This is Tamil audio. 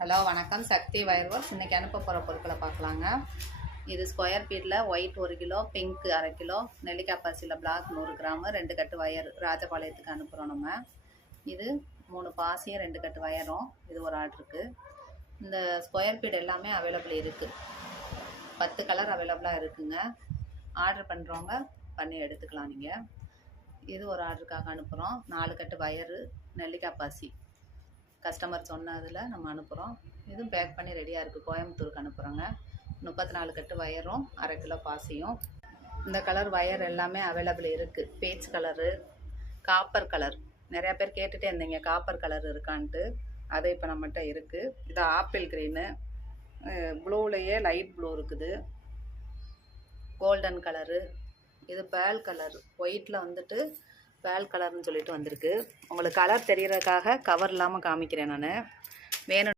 ஹலோ வணக்கம், சக்தி வயர் ஒர்க்ஸ். இன்றைக்கி அனுப்ப போகிற பொருட்களை பார்க்கலாங்க. இது ஸ்கொயர் ஃபீட்டில் ஒயிட் 1 கிலோ, பிங்க் 1/2 கிலோ, நெல்லிக்காய் பாசியில் பிளாக் 100 கிராமு, 2 கட்டு வயர் ராஜபாளையத்துக்கு அனுப்புகிறோம் நம்ம. இது 3 பாசியும் 2 கட்டு வயரும். இது ஒரு ஆர்டருக்கு. இந்த ஸ்கொயர் ஃபீட் எல்லாமே அவைலபிள் இருக்குது. 10 கலர் அவைலபிளாக இருக்குங்க. ஆர்டர் பண்ணுறவங்க பண்ணி எடுத்துக்கலாம் நீங்கள். இது ஒரு ஆர்டருக்காக அனுப்புகிறோம். 4 கட்டு வயரு, நெல்லிக்காய் பாசி கஸ்டமர் சொன்னதில் நம்ம அனுப்புகிறோம். இதுவும் பேக் பண்ணி ரெடியாக இருக்குது. கோயம்புத்தூருக்கு அனுப்புகிறோங்க. 34 கட்டு வயரும் 1/2 கிலோ பாசியும். இந்த கலர் வயர் எல்லாமே அவைலபிள் இருக்குது. பேச் கலரு, காப்பர் கலர். நிறையா பேர் கேட்டுகிட்டே இருந்தீங்க காப்பர் கலர் இருக்கான்ட்டு. அது இப்போ நம்மகிட்ட இருக்குது. இது ஆப்பிள் க்ரீனு, ப்ளூலேயே லைட் ப்ளூ இருக்குது, கோல்டன் கலரு, இது பேல் கலர், ஒயிட்டில் வந்துட்டு பேல் கலர்னு சொல்லிட்டு வந்திருக்கு. உங்களுக்கு கலர் தெரியறதுக்காக கவர் இல்லாமல் காமிக்கிறேன் நான். வேணும்